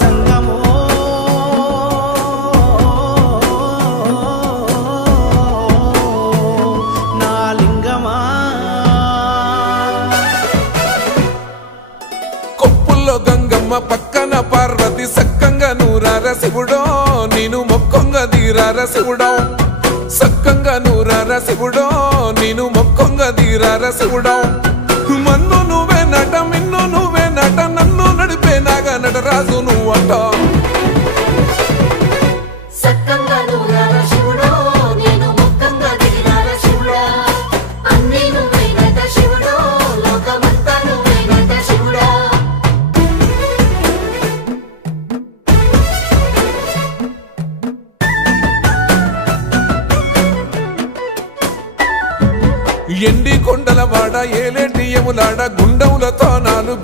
జంగమో నా లింగమా కొప్పుల్లో గంగమ్మ పక్కన పార్వతి సక్కంగా నూరార శివుడో నేను మొక్కంగా తీరార శివుడో సక్కంగా నూరార శివుడో నేను మొక్కంగా తీరార శివుడో మన్ను నువ్వే నట మిన్ను నువ్వే నట నన్ను నడిపే నాగా నటరాజు నువ్వంట ఎండి కొండల వాడ ఏలేటి యములాడ గుండములతో నాలు